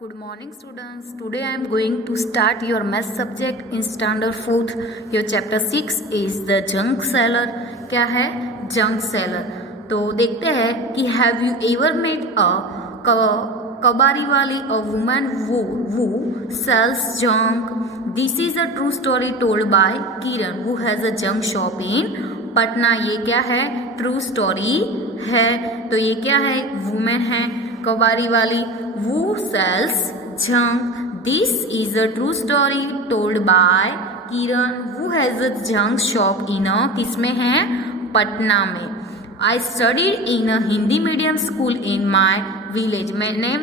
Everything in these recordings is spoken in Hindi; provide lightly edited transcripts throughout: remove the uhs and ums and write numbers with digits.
Good morning students. Today I am going to start your math subject in standard 4th. Your chapter 6 is the junk seller. क्या है junk seller? तो देखते हैं कि have you ever met a कबाड़ी वाली a woman who sells junk? This is a true story told by Kiran who has a junk shop in Patna. ये क्या है? ट्रू स्टोरी है. तो ये क्या है? वुमेन है कबाड़ी वाली who sells junk. This is a true story told by Kiran who has a junk shop in a किसमें है? पटना में. I studied in a Hindi medium school in my village. मैंने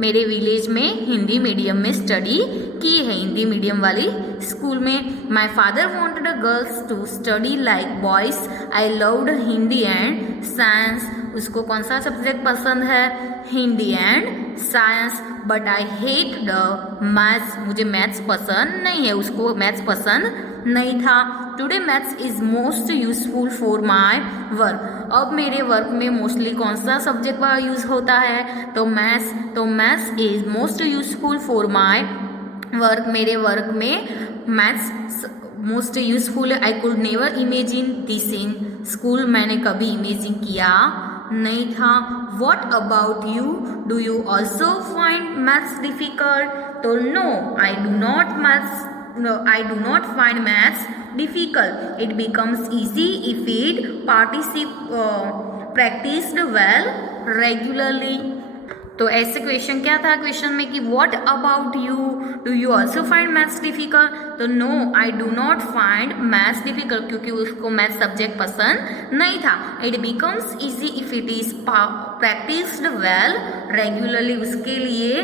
मेरे विलेज में हिंदी मीडियम में स्टडी की है, हिंदी मीडियम वाली स्कूल में. My father wanted the girls to study like boys. I loved Hindi and science. उसको कौन सा सब्जेक्ट पसंद है? Hindi and science. But I hate the maths. मुझे मैथ्स पसंद नहीं है, उसको मैथ्स पसंद नहीं था. Today maths is most useful for my work. अब मेरे वर्क में मोस्टली कौन सा सब्जेक्ट का यूज होता है? तो maths is most useful for my work. मेरे वर्क में मैथ्स मोस्ट यूजफुल है. I could never imagine this in school. मैंने कभी इमेजिन किया नहीं था. What about you? Do you also find maths difficult? तो no, I do not find maths difficult. It becomes easy if it practised well regularly. तो ऐसे क्वेश्चन क्या था क्वेश्चन में कि what about you? Do you also find maths difficult? तो no, I do not find maths difficult, क्योंकि उसको मैथ्स सब्जेक्ट पसंद नहीं था. It becomes easy if it is practised well regularly. उसके लिए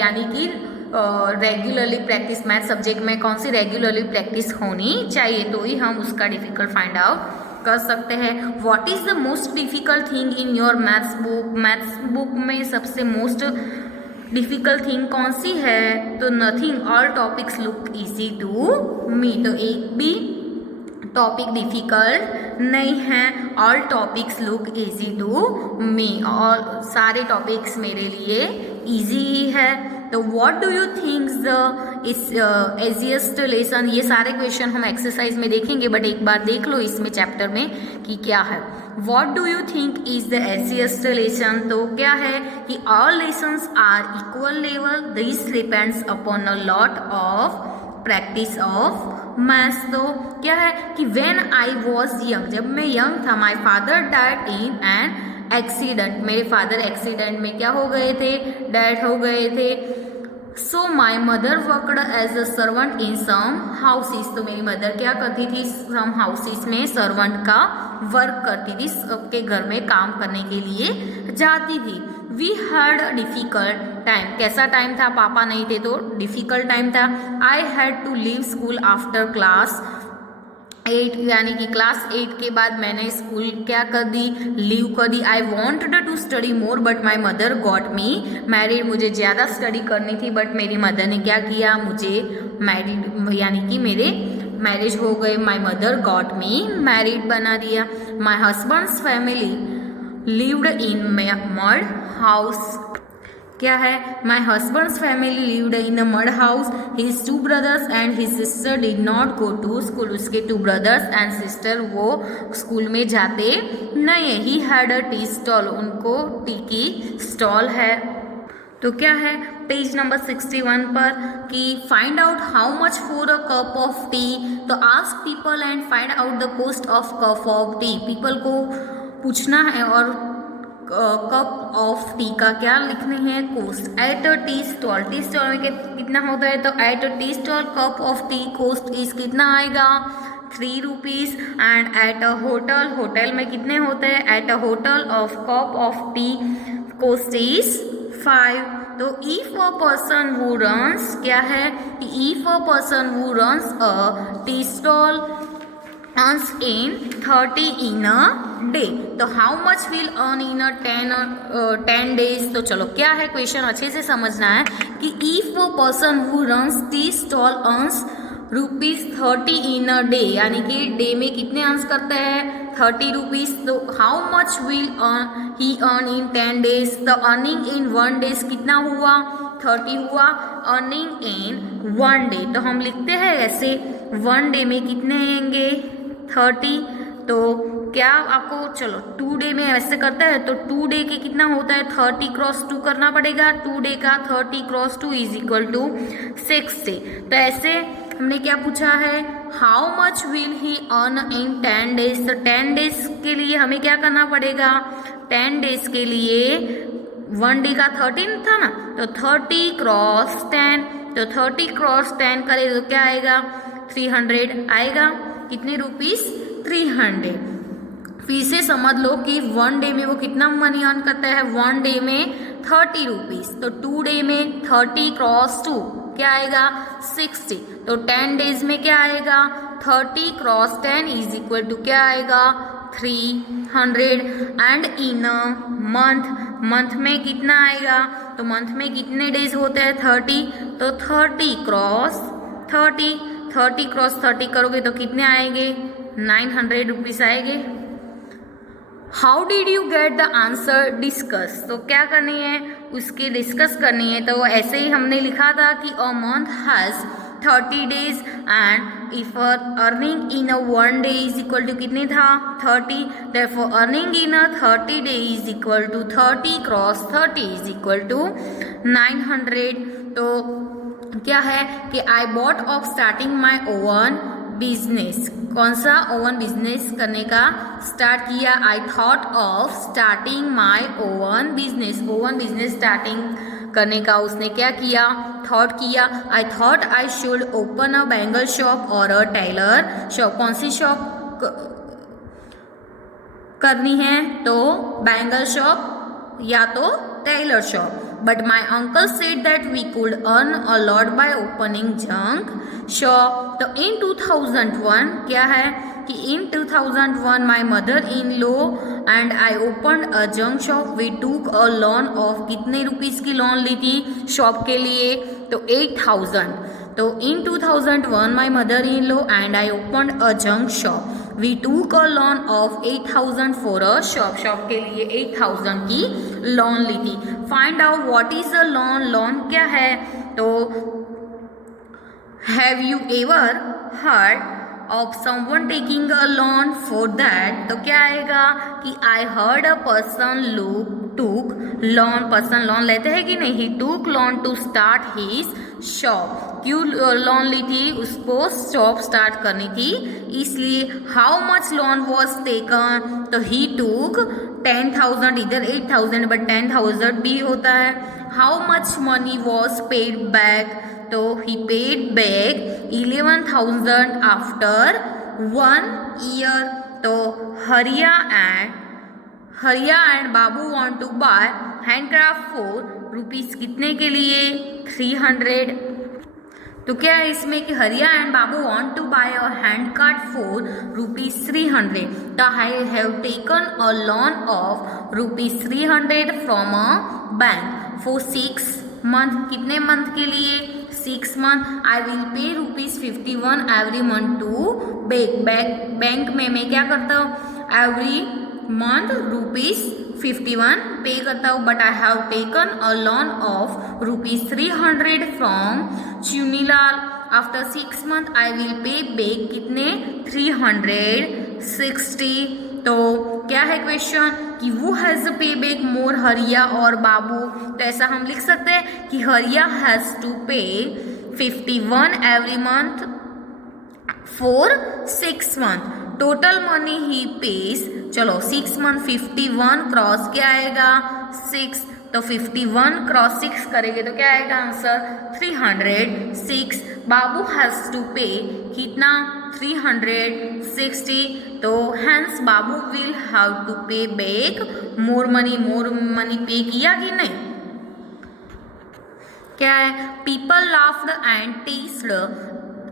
यानी कि रेगुलरली प्रैक्टिस, मैथ सब्जेक्ट में कौन सी रेगुलरली प्रैक्टिस होनी चाहिए, तो ही हम उसका डिफिकल्ट फाइंड आउट कर सकते हैं. What is the most difficult thing in your maths book? Maths book में सबसे मोस्ट डिफिकल्ट थिंग कौन सी है? तो nothing, all topics look easy to me. तो एक भी टॉपिक डिफिकल्ट नहीं है. All topics look easy to me. और सारे टॉपिक्स मेरे लिए इजी ही है. तो what do you think the easiest lesson? ये सारे क्वेश्चन हम एक्सरसाइज में देखेंगे, बट एक बार देख लो इसमें चैप्टर में कि क्या है. What do you think is the easiest lesson? तो क्या है कि all lessons are equal level. This depends upon a lot of practice of maths. तो क्या है कि व्हेन आई वॉज यंग, जब मैं यंग था, my father died in an accident. मेरे फादर एक्सीडेंट में क्या हो गए थे? डेड हो गए थे. So my mother worked as a servant in some houses. तो मेरी मदर क्या करती थी? सम हाउसेस में सर्वेंट का वर्क करती थी, सबके घर में काम करने के लिए जाती थी. We had difficult time. कैसा टाइम था? पापा नहीं थे तो डिफिकल्ट टाइम था. I had to leave school after class 8, यानी कि क्लास 8 के बाद मैंने स्कूल क्या कर दी? लीव कर दी. I wanted to study more but my mother got me married. मुझे ज़्यादा स्टडी करनी थी, बट मेरी मदर ने क्या किया? मुझे मैरिड, यानी कि मेरे मैरिज हो गए. My mother got me married बना दिया. My husband's family lived in mud house. क्या है? My husband's family lived in a mud house. His 2 brothers and his sister did not go to school. उसके 2 brothers एंड सिस्टर वो स्कूल में जाते नहीं है. He had a tea stall. उनको टी की स्टॉल है. तो क्या है पेज नंबर 61 पर कि find out how much for a cup of tea. तो ask people and find out the cost of cup of tea. People को पूछना है और कप ऑफ टी का क्या लिखने हैं? Cost. At a tea stall. Tea stall में कितना होता है? तो at a tea stall cup of T cost is कितना आएगा? 3 rupees. And at a hotel, hotel में कितने होते हैं? At a hotel of cup of T cost is 5. तो if a person who runs, क्या है कि if a person who runs a tea stall earns in 30 in a day. तो how much will earn in a 10 days? तो चलो क्या है क्वेश्चन अच्छे से समझना है कि if a person who runs tea stall earns ₹30 in a day, यानी कि डे में कितने अर्न्स करते हैं? 30 rupees. तो how much will he earn in 10 days? The earning in 1 days कितना हुआ? 30 हुआ। अर्निंग इन 1 डे, तो हम लिखते हैं ऐसे 1 डे में कितने आएंगे 30। तो क्या आपको, चलो 2 डे में ऐसे करते हैं तो 2 डे के कितना होता है 30 क्रॉस 2 करना पड़ेगा। 2 डे का 30 क्रॉस 2 इज इक्वल टू 60। तो ऐसे हमने क्या पूछा है, how much will he earn in 10 days. तो 10 डेज के लिए हमें क्या करना पड़ेगा, 10 डेज के लिए 1 डे का 13 था ना, तो 30 क्रॉस 10, तो 30 क्रॉस 10 करें तो क्या आएगा 300 आएगा। कितने रुपीस 300। फिर से समझ लो कि 1 डे में वो कितना मनी अर्न करता है, 1 डे में 30 रुपीज। तो 2 डे में 30 क्रॉस 2 क्या आएगा 60। तो 10 डेज में क्या आएगा 30 क्रॉस 10 इज इक्वल टू क्या आएगा 300। एंड इन अ मंथ में कितना आएगा, तो मंथ में कितने डेज होते हैं 30, तो 30 क्रॉस 30 करोगे तो कितने आएंगे 900 रुपीज आएंगे। How did you get the answer, discuss. तो क्या करनी है, उसकी डिस्कस करनी है। तो ऐसे ही हमने लिखा था कि a month has 30 days and if earning in a 1 day is equal to कितने था 30, therefore earning in a 30 day is equal to 30 cross 30 is equal to 900। तो क्या है कि I bought of starting my own business, कौन सा ओवन बिजनेस करने का स्टार्ट किया, I thought of starting my own business starting करने का उसने क्या किया थॉट किया। I thought I should open a bangle shop और अ टेलर शॉप। कौन सी शॉप करनी है, तो बैंगल शॉप या तो Taylor shop. But my uncle said that we could earn a lot by opening junk shop. तो in 2001 क्या है कि in 2001 my mother-in-law and I opened a junk shop. We took a loan of कितने रुपीस की लोन ली थी शॉप के लिए, तो 8000। तो in 2001 my mother-in-law and I opened a junk shop. We took a loan of 8000 for a shop. Shop के लिए 8000 की लोन ली थी। Find out what is a loan. Loan क्या है, तो have you ever heard of someone taking a loan for that? तो क्या आएगा कि I heard a person took loan, person loan लेते हैं कि नहीं, he took loan to start his shop. क्यों लोन ली थी, उसको शॉप स्टार्ट करनी थी इसलिए। How much loan was taken, तो ही टूक 10,000, इधर 8,000 बट 10,000 भी होता है। How much money was paid back, तो ही पेड बैक 11,000 आफ्टर 1 ईयर। तो Hariya and Babu want to buy handcraft for rupees कितने के लिए 300। तो क्या है इसमें कि Hariya and Babu want to buy a handcraft for rupees 300। तो I have taken a loan of rupees 300 from a bank for 6 month. कितने मंथ के लिए 6 month. I will pay rupees 51 every month to bank में मैं क्या करता हूँ एवरी मंथ रुपीज 51 पे करता हूँ। But I have taken a loan of rupees 300 from Chunilal. After 6 month I will पे बैक कितने 360। तो क्या है क्वेश्चन कि वो हैज पे बैक मोर हरिया और बाबू। तो ऐसा हम लिख सकते हैं कि हरिया हैज टू पे 51 every month for 6 month. Total money he page, चलो 6 मंथ 51 क्रॉस क्या आएगा 6, तो 51 क्रॉस 6 करेंगे तो क्या आएगा आंसर 306। बाबू हैज टू पे कितना 360। तो hence Babu will have to pay back more money pay किया कि नहीं। क्या है, people laughed and teased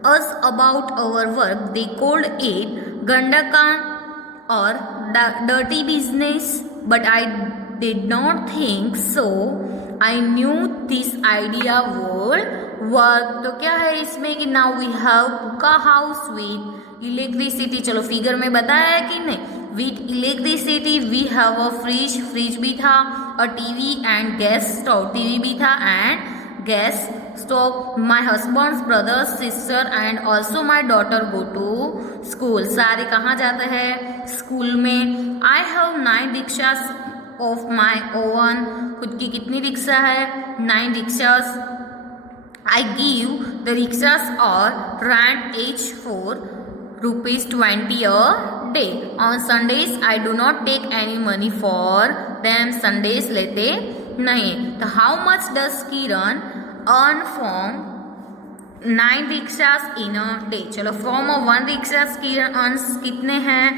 us about our work. They called it Gandakan or dirty business, but I did not think so. I knew this idea would work. तो क्या है इसमें कि now we have cooker house with electricity. चलो फिगर में बताया है कि नहीं, with electricity we have a fridge भी था, a TV and gas stove, TV भी था and Guess. Stop. My husband's brother, sister and also my daughter go to school. सारे कहाँ जाते हैं? स्कूल में. I have 9 rickshaws of my own. खुद की कितनी रिक्शा है? 9 rickshaws. I give the rickshaws or rent each for ₹20 a day. On Sundays I do not take any money for them. Sundays लेते नहीं. तो how much does Kiran earn from 9 rickshaws in a day? चलो from a 1 rickshaw Kiran earns कितने हैं?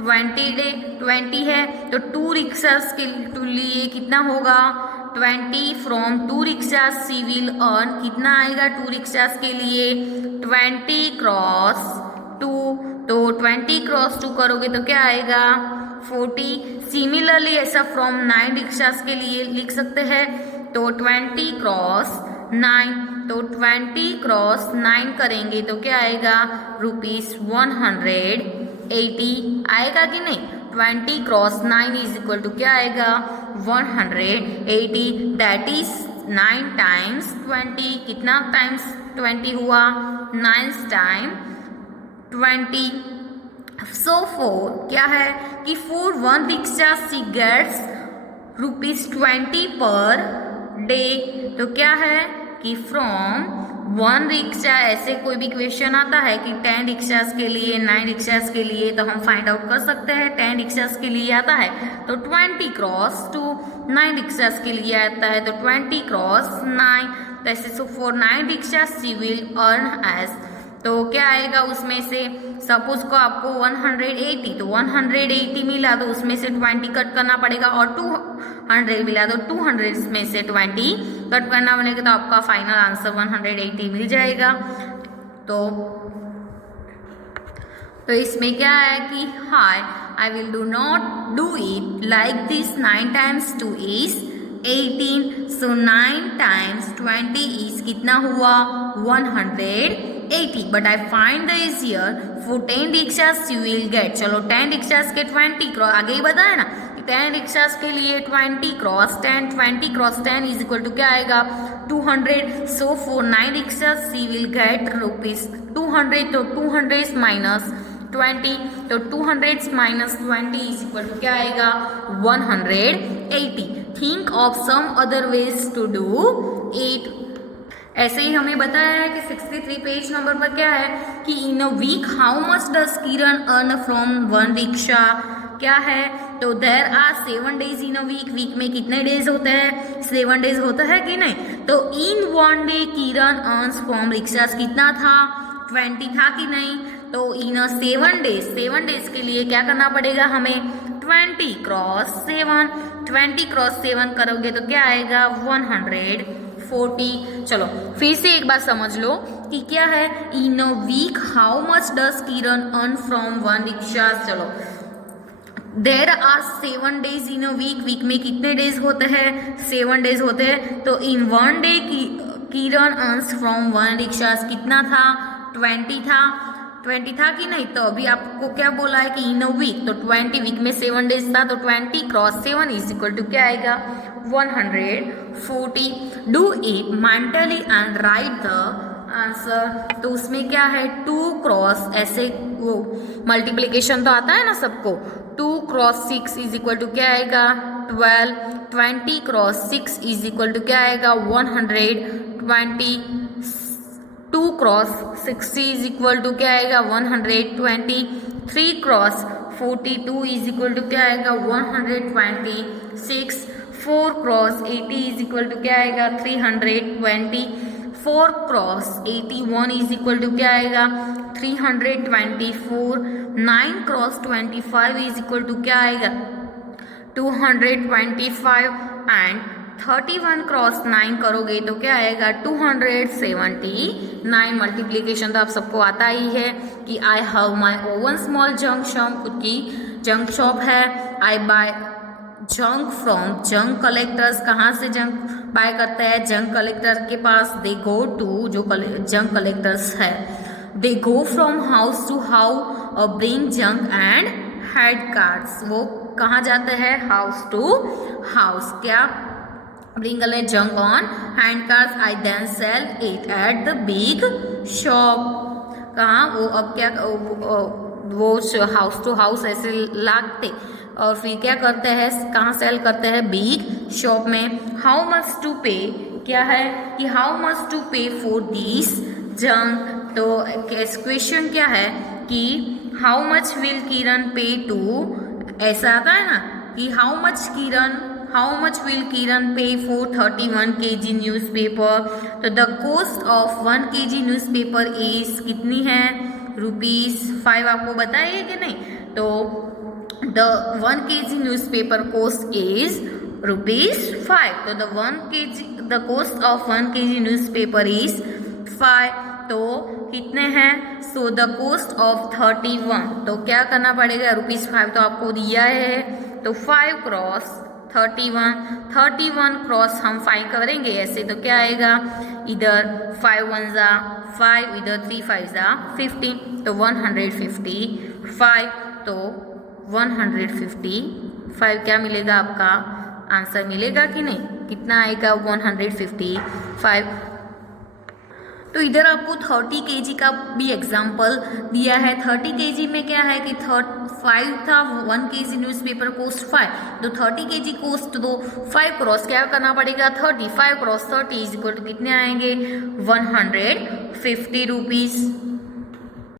20 है. तो 2 rickshaws के लिए कितना होगा? 20 from 2 rickshaws she will earn कितना आएगा 2 rickshaws के लिए? 20 cross 2. तो 20 क्रॉस 2 करोगे तो क्या आएगा? 40. सिमिलरली ऐसा फ्रॉम 9 रिक्शास के लिए लिख सकते हैं. तो 20 क्रॉस 9. तो 20 क्रॉस 9 करेंगे तो क्या आएगा? ₹180 आएगा कि नहीं? 20 क्रॉस 9 इज इक्वल टू क्या आएगा? 180. That is 9 times 20. कितना टाइम्स 20 हुआ? 9 टाइम 20. So for क्या है कि for 1 rickshaw she gets ₹20 per day. तो क्या है कि from 1 rickshaw ऐसे कोई भी क्वेश्चन आता है कि 10 रिक्शास के लिए 9 रिक्शास के लिए तो हम फाइंड आउट कर सकते हैं. 10 रिक्शास के लिए आता है तो 20 क्रॉस 2. 9 रिक्शास के लिए आता है तो 20 क्रॉस 9. तो ऐसे सो for 9 rickshaws she will earn as. तो क्या आएगा उसमें से? सपोज को आपको 180 तो 180 मिला तो उसमें से 20 कट करना पड़ेगा और 200 मिला तो 200 में से 20 कट करना पड़ेगा तो आपका फाइनल आंसर 180 मिल जाएगा. तो इसमें क्या है कि hi I will do not do it like this. 9 times 2 is 18. So 9 times 20 is कितना हुआ? 180. But I find the easier for 10 rickshaws you will get. चलो 10 रिक्शास के 20 क्रॉस आगे ही बताया ना कि 10 रिक्शास के लिए 20 cross 10. 20 cross 10 is equal to क्या आएगा? 200. So for 9 rickshaws she will get ₹200. तो 200 माइनस 20 तो 200 माइनस 20 इज इक्वल टू क्या आएगा? 180. Think of some other ways to do it. ऐसे ही हमें बताया है कि 63 पेज नंबर पर क्या है कि in a week how much does Kiran earn from 1 rickshaw. क्या है? तो there are 7 days in a week. Week में कितने डेज होते हैं? 7 डेज होता है कि नहीं? तो इन 1 day Kiran earns from rickshaws कितना था? 20 था कि नहीं? तो इन 7 डेज के लिए क्या करना पड़ेगा हमें? 20 क्रॉस 7. 20 क्रॉस 7 करोगे तो क्या आएगा? 140. चलो फिर से एक बार समझ लो कि क्या है in a week how much does Kiran earn from 1 rickshaw. चलो there are 7 days in a week. Week में कितने डेज होते हैं? 7 डेज होते हैं. तो इन 1 day Kiran earns from 1 rickshaw कितना था? 20 था. 20 था कि नहीं? तो अभी आपको क्या बोला है कि इन अ वीक. तो 20 वीक में 7 डेज था तो 20 क्रॉस 7 इज इक्वल टू क्या आएगा? 140. Do it mentally and right the answer. तो उसमें क्या है? 2 क्रॉस ऐसे वो मल्टीप्लीकेशन तो आता है ना सबको. 2 क्रॉस 6 इज इक्वल टू क्या आएगा? 12. 20 क्रॉस 6 इज इक्वल टू क्या आएगा? 120. 2 क्रॉस 60 इज इक्वल टू क्या आएगा? 120. 3 क्रॉस 42 इज इक्वल टू क्या आएगा? 126. 4 क्रॉस 80 इज इक्वल टू क्या आएगा? 320. 4 क्रॉस 81 इज इक्वल टू क्या आएगा? 324. 9 क्रॉस 25 इज इक्वल टू क्या आएगा? 225. एंड 31 क्रॉस 9 करोगे तो क्या आएगा? 279. मल्टीप्लीकेशन तो आप सबको आता ही है कि I have my own small junk shop. खुद की जंक शॉप है. I buy junk from junk collectors. कहाँ से जंक बाय करते हैं? जंक कलेक्टर के पास. दे गो टू जो जंक कलेक्टर्स है. They go from house to house bring junk and head cards. वो कहाँ जाते हैं? House to house. क्या bring a junk on handcarts. I then sell it at the big shop. कहाँ वो अब क्या वो हाउस टू हाउस ऐसे लाते और फिर क्या करते हैं, कहाँ सेल करते हैं, बिग शॉप में. हाउ मच टू पे, क्या है कि हाउ मच टू पे फॉर दिस जंक. तो क्वेश्चन क्या है कि हाउ मच विल किरण पे टू, ऐसा आता है ना कि हाउ मच विल किरण पे फॉर 31 kg न्यूज़पेपर. तो the cost of 1 kg newspaper is कितनी है, ₹5. आपको बताइए कि नहीं. तो the 1 kg newspaper cost is ₹5. तो the cost of 1 kg newspaper is 5. तो कितने हैं, सो द कॉस्ट ऑफ 31. तो क्या करना पड़ेगा, ₹5 तो आपको दिया है. तो 5 क्रॉस 31 क्रॉस हम 5 करेंगे ऐसे, तो क्या आएगा, इधर 5 1 जा 5, इधर 3 5 जा 15. तो 155. तो 155 क्या मिलेगा, आपका आंसर मिलेगा कि नहीं, कितना आएगा 155. तो इधर आपको 30 kg का भी एग्जाम्पल दिया है. 30 kg में क्या है कि 5 था, 1 kg न्यूज़पेपर कॉस्ट 5. तो 30 kg कॉस्ट दो, 5 क्रॉस क्या करना पड़ेगा, 30. 5 क्रॉस 30 इज इक्वल टू कितने आएंगे, ₹150.